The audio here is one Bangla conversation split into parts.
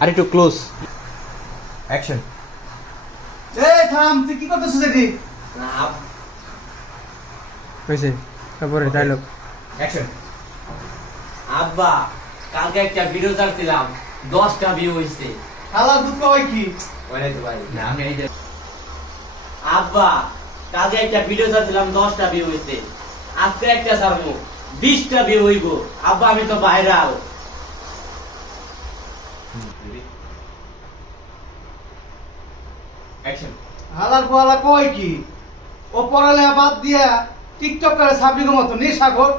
আর একটু ক্লোজ অ্যাকশন। এই থাম, তুই কি করতেছিস এটি? হয়েছে তারপরে ডায়লগ অ্যাকশন। আব্বা কালকে একটা ভিডিও ছাড়ছিলাম 10টা ভিউ হইছে। শালার পুত কই কি? বলে তো ভাই না আমি এই যে আব্বা কালকে একটা ভিডিও ছাড়ছিলাম 10টা ভিউ হইছে, আজকে একটা ছাড়বো 20টা ভিউ হইব। আব্বা আমি তো ভাইরাল। অ্যাকশন। শালার পোয়ালা কই কি? ও পড়ালেখা বাদ দিয়া টিকটক করে সাবলিগের মতো নেশাখোর।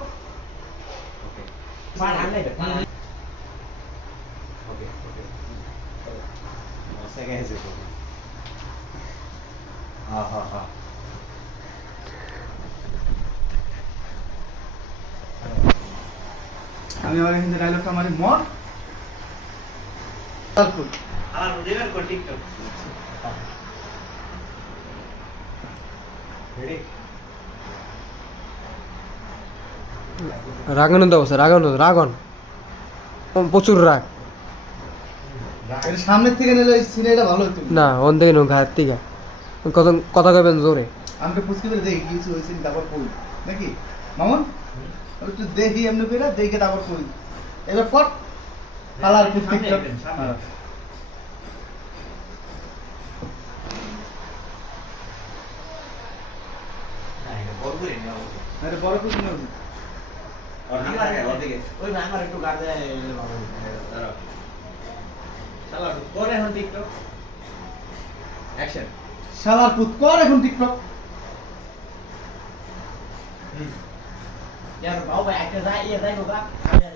আমি আমার হিন্দি ডায়লগটা মারি মর। শালার পুত। আমার রিভার কো টিকটক। রাগানন্দ অবস্থা রাগন প্রচুর রাগ। এটা সামনের থেকে নিলে এই সিনেটা ভালো হতো। না অন থেকে নো ঘাট থেকে কথা কথা কবেন জোরে। আমি তো পুচকে করে দেখি কিছু হয়েছে তারপর কই নাকি মামুন? আমি একটু দেখি এমনি করে দেখে তারপর কই। এবার কর শালার পুত টিকটক। হ্যাঁ। আরে বড় কিছু না। ওই ভাই আমার একটু গাড়ি ভালো দাঁড়াও। শালা করে এখন টিকটক। অ্যাকশন। শালার পুত কর এখন টিকটক। यार भाऊ भाई একটা যাই ইয়ে যাই হোক আমি আর